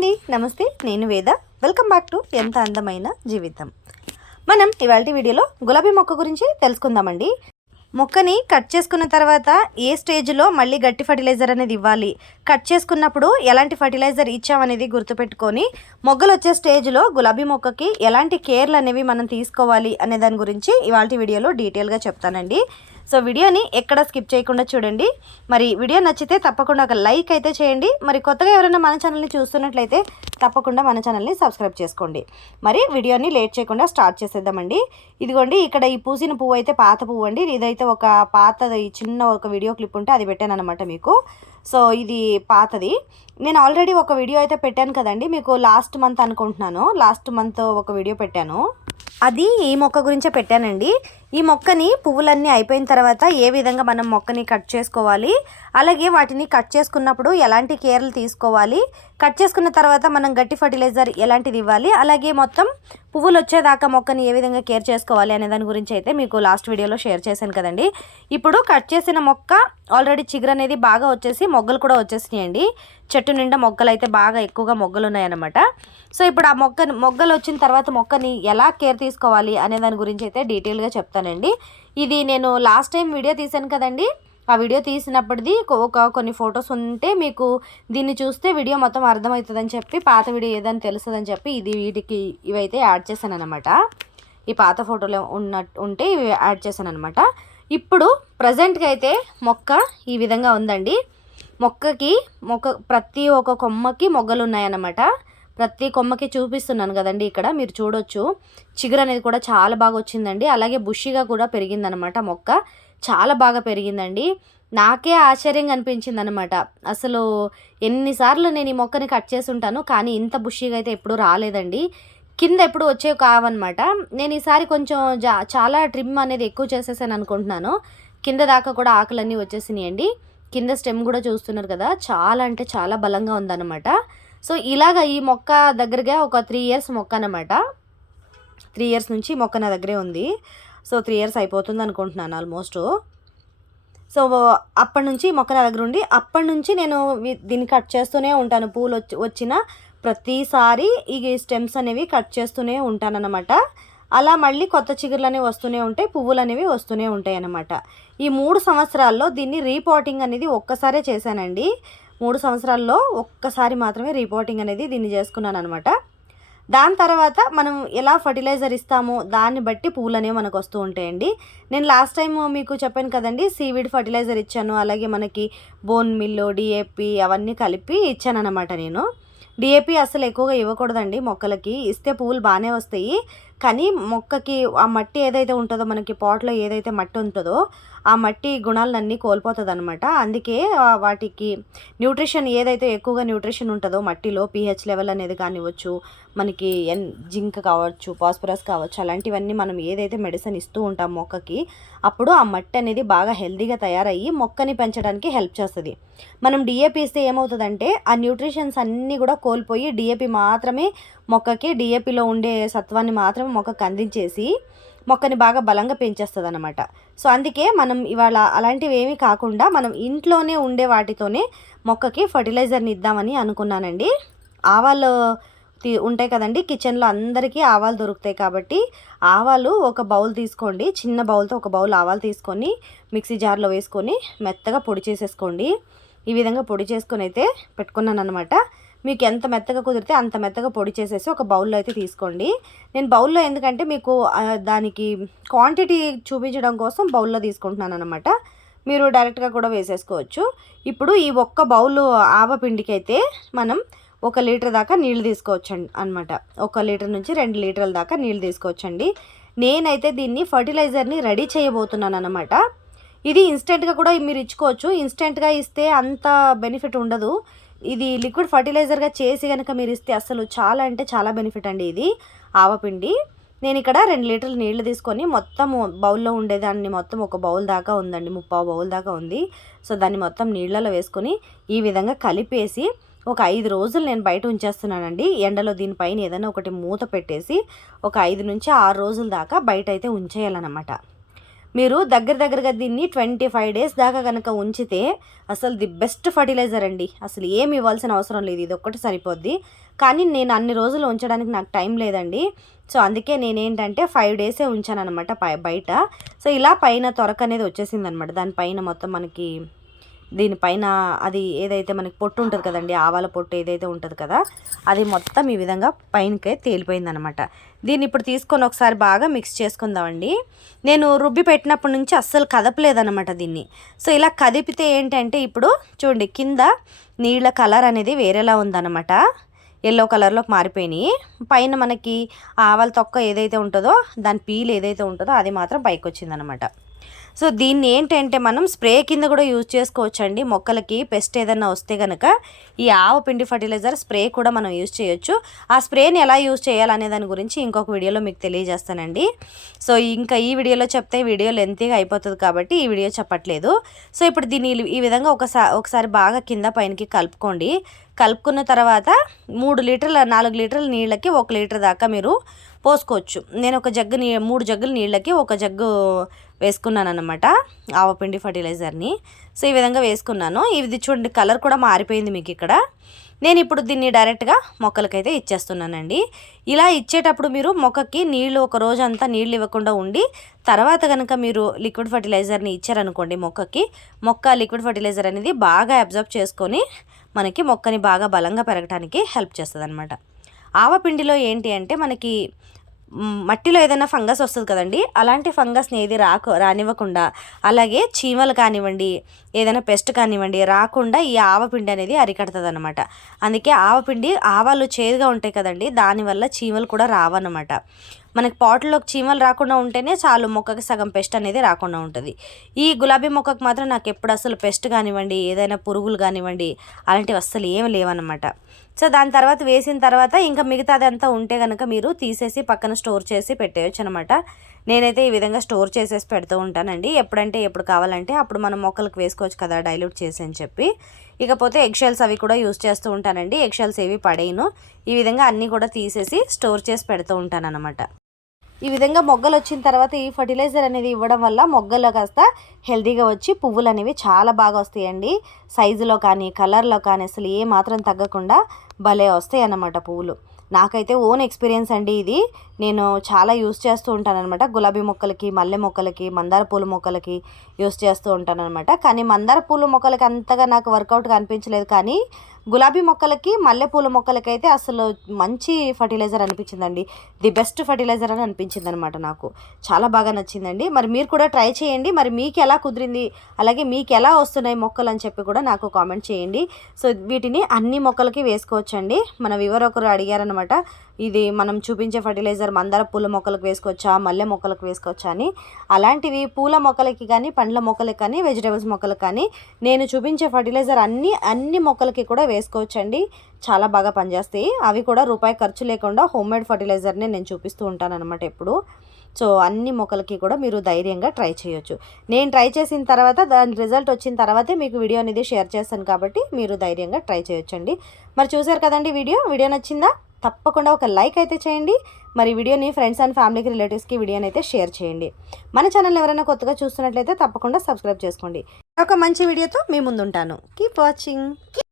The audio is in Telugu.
అండి. నమస్తే నేను వేద. వెల్కమ్ బ్యాక్ టు ఎంత అందమైన జీవితం. మనం ఇవాళ వీడియోలో గులాబీ మొక్క గురించి తెలుసుకుందామండి. మొక్కని కట్ చేసుకున్న తర్వాత ఏ స్టేజ్లో మళ్ళీ గట్టి ఫర్టిలైజర్ అనేది ఇవ్వాలి? కట్ చేసుకున్నప్పుడు ఎలాంటి ఫర్టిలైజర్ ఇచ్చామనేది గుర్తుపెట్టుకొని మొగ్గలు వచ్చే స్టేజ్లో గులాబీ మొక్కకి ఎలాంటి కేర్లు అనేవి మనం తీసుకోవాలి అనే దాని గురించి ఇవాళ వీడియోలో డీటెయిల్గా చెప్తానండి. సో వీడియోని ఎక్కడ స్కిప్ చేయకుండా చూడండి. మరి వీడియో నచ్చితే తప్పకుండా ఒక లైక్ అయితే చేయండి. మరి కొత్తగా ఎవరైనా మన ఛానల్ని చూస్తున్నట్లయితే తప్పకుండా మన ఛానల్ని సబ్స్క్రైబ్ చేసుకోండి. మరి వీడియోని లేట్ చేయకుండా స్టార్ట్ చేసేద్దామండి. ఇదిగోండి ఇక్కడ ఈ పూసిన పువ్వు అయితే పాత పువ్వు అండి. ఇదైతే ఒక పాతది చిన్న ఒక వీడియో క్లిప్ ఉంటే అది పెట్టాను అనమాట మీకు. సో ఇది పాతది. నేను ఆల్రెడీ ఒక వీడియో అయితే పెట్టాను కదండి. మీకు లాస్ట్ మంత్ అనుకుంటున్నాను. లాస్ట్ మంత్ ఒక వీడియో పెట్టాను. అది ఈ మొక్క గురించే పెట్టానండి. ఈ మొక్కని పువ్వులన్నీ అయిపోయిన తర్వాత ఏ విధంగా మనం మొక్కని కట్ చేసుకోవాలి అలాగే వాటిని కట్ చేసుకున్నప్పుడు ఎలాంటి కేర్లు తీసుకోవాలి కట్ చేసుకున్న తర్వాత మనం గట్టి ఫర్టిలైజర్ ఎలాంటిది ఇవ్వాలి? అలాగే మొత్తం పువ్వులు వచ్చేదాకా మొక్కని ఏ విధంగా కేర్ చేసుకోవాలి అనే దాని గురించి అయితే మీకు లాస్ట్ వీడియోలో షేర్ చేశాను కదండి. ఇప్పుడు కట్ చేసిన మొక్క ఆల్రెడీ చిగురు అనేది బాగా వచ్చేసి మొగ్గలు కూడా వచ్చేసినాయండి. చెట్టు నిండా మొగ్గలు అయితే బాగా ఎక్కువగా మొగ్గలు ఉన్నాయన్నమాట. సో ఇప్పుడు ఆ మొక్క మొగ్గలు వచ్చిన తర్వాత మొక్కని ఎలా కేర్ తీసుకోవాలి అనే దాని గురించి అయితే డీటెయిల్గా చెప్తానండి. ఇది నేను లాస్ట్ టైం వీడియో తీశాను కదండి. ఆ వీడియో తీసినప్పటిది ఒక కొన్ని ఫొటోస్ ఉంటే మీకు దీన్ని చూస్తే వీడియో మొత్తం అర్థమవుతుందని చెప్పి పాత వీడియో ఏదని తెలుస్తుందని చెప్పి ఇది వీటికి ఇవైతే యాడ్ చేశాను అనమాట ఈ పాత ఫోటోలో ఉన్నట్టు ఉంటే ఇవి యాడ్ చేశాను అనమాట ఇప్పుడు ప్రజెంట్గా అయితే మొక్క ఈ విధంగా ఉందండి. మొక్కకి మొక్క ప్రతి ఒక్క కొమ్మకి మొగ్గలు ఉన్నాయన్నమాట. ప్రతి కొమ్మకి చూపిస్తున్నాను కదండి ఇక్కడ మీరు చూడొచ్చు. చిగురు అనేది కూడా చాలా బాగా వచ్చిందండి. అలాగే బుషిగా కూడా పెరిగిందనమాట మొక్క. చాలా బాగా పెరిగిందండి. నాకే ఆశ్చర్యంగా అనిపించింది అనమాట అసలు ఎన్నిసార్లు నేను ఈ మొక్కని కట్ చేసి ఉంటాను కానీ ఇంత బుషిగా అయితే ఎప్పుడు రాలేదండి. కింద ఎప్పుడు వచ్చేవి కావన్నమాట. నేను ఈసారి కొంచెం జా చాలా ట్రిమ్ అనేది ఎక్కువ చేసేసాను అనుకుంటున్నాను. కింద దాకా కూడా ఆకులన్నీ వచ్చేసినాయండి. కింద స్టెమ్ కూడా చూస్తున్నారు కదా చాలా అంటే చాలా బలంగా ఉందన్నమాట. సో ఇలాగ ఈ మొక్క దగ్గరగా ఒక త్రీ ఇయర్స్ మొక్క అనమాట త్రీ ఇయర్స్ నుంచి మొక్క నా దగ్గరే ఉంది. సో త్రీ ఇయర్స్ అయిపోతుంది అనుకుంటున్నాను ఆల్మోస్ట్ సో అప్పటి నుంచి మొక్క నా దగ్గర ఉండి అప్పటి నుంచి నేను దీన్ని కట్ చేస్తూనే ఉంటాను. పూలు వచ్చి వచ్చిన ప్రతిసారి ఈ స్టెమ్స్ అనేవి కట్ చేస్తూనే ఉంటానన్నమాట. అలా మళ్ళీ కొత్త చిగుర్లు అనేవి వస్తూనే ఉంటాయి పువ్వులు అనేవి వస్తూనే ఉంటాయి అన్నమాట ఈ మూడు సంవత్సరాల్లో దీన్ని రీపోటింగ్ అనేది ఒక్కసారే చేశానండి. మూడు సంవత్సరాల్లో ఒక్కసారి మాత్రమే రిపోర్టింగ్ అనేది దీన్ని చేసుకున్నాను అనమాట దాని తర్వాత మనం ఎలా ఫర్టిలైజర్ ఇస్తామో దాన్ని బట్టి పూలు అనేవి మనకు వస్తూ ఉంటాయండి. నేను లాస్ట్ టైం మీకు చెప్పాను కదండి సీవిడ్ ఫర్టిలైజర్ ఇచ్చాను అలాగే మనకి బోన్ మిల్లు డిఏపి అవన్నీ కలిపి ఇచ్చాను అనమాట నేను డిఏపి అసలు ఎక్కువగా ఇవ్వకూడదండి మొక్కలకి ఇస్తే పువ్వులు బాగానే వస్తాయి. కానీ మొక్కకి ఆ మట్టి ఏదైతే ఉంటుందో మనకి పాట్లో ఏదైతే మట్టి ఉంటుందో ఆ మట్టి గుణాలన్నీ కోల్పోతుంది అనమాట అందుకే వాటికి న్యూట్రిషన్ ఏదైతే ఎక్కువగా న్యూట్రిషన్ ఉంటుందో మట్టిలో పీహెచ్ లెవెల్ అనేది కానివ్వచ్చు మనకి ఎన్ జింక్ కావచ్చు పాస్పరస్ కావచ్చు అలాంటివన్నీ మనం ఏదైతే మెడిసిన్ ఇస్తూ ఉంటాం మొక్కకి అప్పుడు ఆ మట్టి అనేది బాగా హెల్దీగా తయారయ్యి మొక్కని పెంచడానికి హెల్ప్ చేస్తుంది. మనం డిఏపి ఇస్తే ఏమవుతుందంటే ఆ న్యూట్రిషన్స్ అన్నీ కూడా కోల్పోయి డిఏపి మాత్రమే మొక్కకి డిఏపిలో ఉండే సత్వాన్ని మాత్రమే మొక్కకు అందించేసి మొక్కని బాగా బలంగా పెంచేస్తుంది అనమాట సో అందుకే మనం ఇవాళ అలాంటివి ఏమీ కాకుండా మనం ఇంట్లోనే ఉండే వాటితోనే మొక్కకి ఫర్టిలైజర్ని ఇద్దామని అనుకున్నానండి. ఆవాలు ఉంటాయి కదండి కిచెన్లో అందరికీ ఆవాలు దొరుకుతాయి కాబట్టి ఆవాలు ఒక బౌల్ తీసుకోండి చిన్న బౌల్తో ఒక బౌల్ ఆవాలు తీసుకొని మిక్సీ జార్లో వేసుకొని మెత్తగా పొడి చేసేసుకోండి. ఈ విధంగా పొడి చేసుకొని అయితే పెట్టుకున్నాను అనమాట మీకు ఎంత మెత్తగా కుదిరితే అంత మెత్తగా పొడి చేసేసి ఒక బౌల్లో అయితే తీసుకోండి. నేను బౌల్లో ఎందుకంటే మీకు దానికి క్వాంటిటీ చూపించడం కోసం బౌల్లో తీసుకుంటున్నాను అనమాట మీరు డైరెక్ట్గా కూడా వేసేసుకోవచ్చు. ఇప్పుడు ఈ ఒక్క బౌల్ ఆవపిండికి అయితే మనం ఒక లీటర్ దాకా నీళ్ళు తీసుకోవచ్చండి అనమాట ఒక లీటర్ నుంచి రెండు లీటర్ల దాకా నీళ్ళు తీసుకోవచ్చండి. నేనైతే దీన్ని ఫర్టిలైజర్ని రెడీ చేయబోతున్నాను అనమాట ఇది ఇన్స్టెంట్గా కూడా మీరు ఇచ్చుకోవచ్చు. ఇన్స్టెంట్గా ఇస్తే అంత బెనిఫిట్ ఉండదు. ఇది లిక్విడ్ ఫర్టిలైజర్గా చేసి కనుక మీరు ఇస్తే అసలు చాలా అంటే చాలా బెనిఫిట్ అండి ఇది. ఆవపిండి నేను ఇక్కడ రెండు లీటర్లు నీళ్ళు తీసుకొని మొత్తం బౌల్లో ఉండేదాన్ని మొత్తం ఒక బౌల్ దాకా ఉందండి ముప్పావు బౌల్ దాకా ఉంది. సో దాన్ని మొత్తం నీళ్ళలో వేసుకొని ఈ విధంగా కలిపేసి ఒక ఐదు రోజులు నేను బయట ఉంచేస్తున్నానండి. ఎండలో దీనిపైన ఏదైనా ఒకటి మూత పెట్టేసి ఒక ఐదు నుంచి ఆరు రోజుల దాకా బయట అయితే ఉంచేయాలన్నమాట. మీరు దగ్గర దగ్గరగా దీన్ని ట్వంటీ ఫైవ్ డేస్ దాకా కనుక ఉంచితే అసలు ది బెస్ట్ ఫర్టిలైజర్ అండి. అసలు ఏమి ఇవ్వాల్సిన అవసరం లేదు. ఇది ఒక్కటి సరిపోద్ది. కానీ నేను అన్ని రోజులు ఉంచడానికి నాకు టైం లేదండి. సో అందుకే నేనేంటంటే ఫైవ్ డేసే ఉంచాను అనమాట బయట. సో ఇలా పైన త్వరక అనేది వచ్చేసింది అనమాట దానిపైన మొత్తం మనకి దీనిపైన అది ఏదైతే మనకి పొట్టు ఉంటుంది కదండి ఆవాల పొట్టు ఏదైతే ఉంటుంది కదా అది మొత్తం ఈ విధంగా పైనకే తేలిపోయింది అనమాట దీన్ని ఇప్పుడు తీసుకొని ఒకసారి బాగా మిక్స్ చేసుకుందామండి. నేను రుబ్బి పెట్టినప్పటి నుంచి అస్సలు కదపలేదనమాట దీన్ని. సో ఇలా కదిపితే ఏంటంటే ఇప్పుడు చూడండి కింద నీళ్ళ కలర్ అనేది వేరేలా ఉందన్నమాట. ఎల్లో కలర్లోకి మారిపోయినాయి. పైన మనకి ఆవాల తొక్క ఏదైతే ఉంటుందో దాని పీల్ ఏదైతే ఉంటుందో అది మాత్రం పైకి వచ్చిందనమాట సో దీన్ని ఏంటంటే మనం స్ప్రే కింద కూడా యూజ్ చేసుకోవచ్చండి. మొక్కలకి పెస్ట్ ఏదైనా వస్తే కనుక ఈ ఆవ పిండి ఫర్టిలైజర్ స్ప్రే కూడా మనం యూజ్ చేయొచ్చు. ఆ స్ప్రేని ఎలా యూజ్ చేయాలనే దాని గురించి ఇంకొక వీడియోలో మీకు తెలియజేస్తానండి. సో ఇంకా ఈ వీడియోలో చెప్తే వీడియో లెంతీగా అయిపోతుంది కాబట్టి ఈ వీడియో చెప్పట్లేదు. సో ఇప్పుడు దీన్ని ఈ విధంగా ఒకసారి ఒకసారి బాగా కింద పైనకి కలుపుకోండి. కలుపుకున్న తర్వాత మూడు లీటర్ల నాలుగు లీటర్ల నీళ్ళకి ఒక లీటర్ దాకా మీరు పోసుకోవచ్చు. నేను ఒక జగ్గు నీ మూడు జగ్గులు నీళ్ళకి ఒక జగ్గు వేసుకున్నాను అనమాట ఆవపిండి ఫర్టిలైజర్ని. సో ఈ విధంగా వేసుకున్నాను. ఇది చూడండి కలర్ కూడా మారిపోయింది మీకు ఇక్కడ. నేను ఇప్పుడు దీన్ని డైరెక్ట్గా మొక్కలకైతే ఇచ్చేస్తున్నానండి. ఇలా ఇచ్చేటప్పుడు మీరు మొక్కకి నీళ్ళు ఒక రోజు అంతా నీళ్ళు ఇవ్వకుండా ఉండి తర్వాత కనుక మీరు లిక్విడ్ ఫర్టిలైజర్ని ఇచ్చారనుకోండి మొక్కకి మొక్క లిక్విడ్ ఫర్టిలైజర్ అనేది బాగా అబ్జర్వ్ చేసుకొని మనకి మొక్కని బాగా బలంగా పెరగడానికి హెల్ప్ చేస్తుంది అనమాట ఆవపిండిలో ఏంటి అంటే మనకి మట్టిలో ఏదైనా ఫంగస్ వస్తుంది కదండి అలాంటి ఫంగస్ని ఏది రాకు రానివ్వకుండా అలాగే చీమలు కానివ్వండి ఏదైనా పెస్ట్ కానివ్వండి రాకుండా ఈ ఆవపిండి అనేది అరికడుతుంది అనమాట అందుకే ఆవపిండి ఆవాలు చేదుగా ఉంటాయి కదండి దానివల్ల చీమలు కూడా రావన్నమాట. మనకి పాటల్లోకి చీమలు రాకుండా ఉంటేనే చాలు మొక్కకి సగం పెస్ట్ అనేది రాకుండా ఉంటుంది. ఈ గులాబీ మొక్కకు మాత్రం నాకు ఎప్పుడు అసలు పెస్ట్ కానివ్వండి ఏదైనా పురుగులు కానివ్వండి అలాంటివి అస్సలు ఏమి లేవన్నమాట. సో దాని తర్వాత వేసిన తర్వాత ఇంకా మిగతా అదంతా ఉంటే కనుక మీరు తీసేసి పక్కన స్టోర్ చేసి పెట్టేయచ్చు అనమాట నేనైతే ఈ విధంగా స్టోర్ చేసేసి పెడుతూ ఉంటానండి. ఎప్పుడంటే ఎప్పుడు కావాలంటే అప్పుడు మనం మొక్కలకు వేసుకోవచ్చు కదా డైల్యూట్ చేసి అని చెప్పి. ఇకపోతే ఎగ్షెల్స్ అవి కూడా యూస్ చేస్తూ ఉంటానండి. ఎగ్షెల్స్ ఏవి పడేయను. ఈ విధంగా అన్నీ కూడా తీసేసి స్టోర్ చేసి పెడుతూ ఉంటాను అనమాట ఈ విధంగా మొగ్గలు వచ్చిన తర్వాత ఈ ఫర్టిలైజర్ అనేది ఇవ్వడం వల్ల మొగ్గల్లో కాస్త హెల్తీగా వచ్చి పువ్వులు అనేవి చాలా బాగా వస్తాయండి. సైజులో కానీ కలర్లో కానీ అసలు ఏ మాత్రం తగ్గకుండా భలే వస్తాయి అన్నమాట పువ్వులు. నాకైతే ఓన్ ఎక్స్పీరియన్స్ అండి ఇది. నేను చాలా యూస్ చేస్తూ ఉంటాను అనమాట గులాబీ మొక్కలకి మల్లె మొక్కలకి మందార పూల మొక్కలకి యూస్ చేస్తూ ఉంటాను అనమాట కానీ మందార పూల మొక్కలకి అంతగా నాకు వర్కౌట్గా అనిపించలేదు కానీ గులాబీ మొక్కలకి మల్లెపూల మొక్కలకైతే అసలు మంచి ఫర్టిలైజర్ అనిపించిందండి. ది బెస్ట్ ఫర్టిలైజర్ అని అనిపించింది అనమాట నాకు. చాలా బాగా నచ్చిందండి. మరి మీరు కూడా ట్రై చేయండి. మరి మీకు ఎలా కుదిరింది? అలాగే మీకు ఎలా వస్తున్నాయి మొక్కలు అని చెప్పి కూడా నాకు కామెంట్ చేయండి. సో వీటిని అన్ని మొక్కలకి వేసుకోవచ్చండి. మన వివర్ ఒకరు అడిగారనమాట ఇది మనం చూపించే ఫర్టిలైజర్ మందార పూల మొక్కలకు వేసుకోవచ్చా? మల్లె మొక్కలకు వేసుకోవచ్చా అని. అలాంటివి పూల మొక్కలకి కానీ పండ్ల మొక్కలకి కానీ వెజిటేబుల్స్ మొక్కలకు కానీ నేను చూపించే ఫర్టిలైజర్ అన్ని అన్ని మొక్కలకి కూడా వేసుకోవచ్చండి. చాలా బాగా పనిచేస్తాయి. అవి కూడా రూపాయి ఖర్చు లేకుండా హోమ్ మేడ్ ఫర్టిలైజర్నే నేను చూపిస్తూ ఉంటాను అనమాట ఎప్పుడు. సో అన్ని మొక్కలకి కూడా మీరు ధైర్యంగా ట్రై చేయొచ్చు. నేను ట్రై చేసిన తర్వాత దాని రిజల్ట్ వచ్చిన తర్వాతే మీకు వీడియో అనేది షేర్ చేస్తాను కాబట్టి మీరు ధైర్యంగా ట్రై చేయొచ్చండి. మరి చూసారు కదండి వీడియో? వీడియో నచ్చిందా? తప్పకుండా ఒక లైక్ అయితే చేయండి. మరి వీడియోని ఫ్రెండ్స్ అండ్ ఫ్యామిలీకి రిలేటివ్స్కి వీడియోని అయితే షేర్ చేయండి. మన ఛానల్ ఎవరైనా కొత్తగా చూస్తున్నట్లయితే తప్పకుండా సబ్స్క్రైబ్ చేసుకోండి. ఒక మంచి వీడియోతో మీ ముందుంటాను. Keep watching